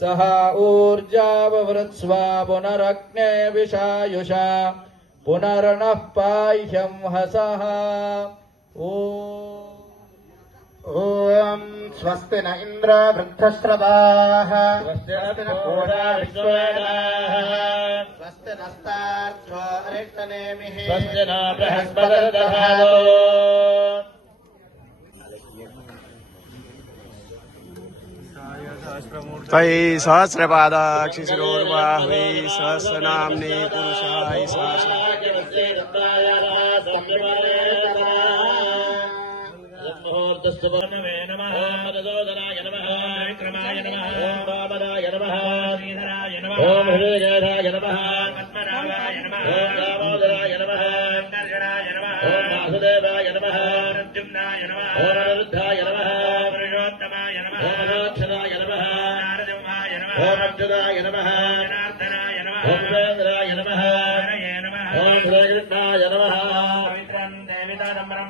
सह ऊर्जाववृत्स्वा पुनरग्ने विषायुषा पुनर्नः पाह्यं हसः। ओम स्वस्ति न इंद्र वृद्धश्रवाः स्वस्ति न पूषा विश्ववेदाः स्वस्ति नस्तार्क्ष्यो अरिष्टनेमिः स्वस्ति न बृहस्पतिर्दधातु। तै सहस्रपादाक्षिशिरोर्वाह्वै सहस्रनाम्ने पुरुषाय मुहूर्तस्तुभर्णवे नमः। मदोदराय नमः। विक्रमाय नमः। ओं वामनाय नमः। श्रीधराय नमः। ओं हृदयेधाय नमः। पद्मनाभाय नमः। ओं दामोदराय नमः। दर्शनाय नमः। ओं वासुदेवाय नमः। प्रद्युम्नाय नमः। ओं अनिरुद्धाय नमः। पुरुषोत्तमाय नमः। ओं अक्षराय नमः। नारसिंहाय नमः। ओं अच्युताय नमः। जनार्दनाय नमः। ओं वेन्द्राय नमः। हरये नमः। ओं श्रीकृष्णाय नमः। पवित्रं देविता ब्रह्मण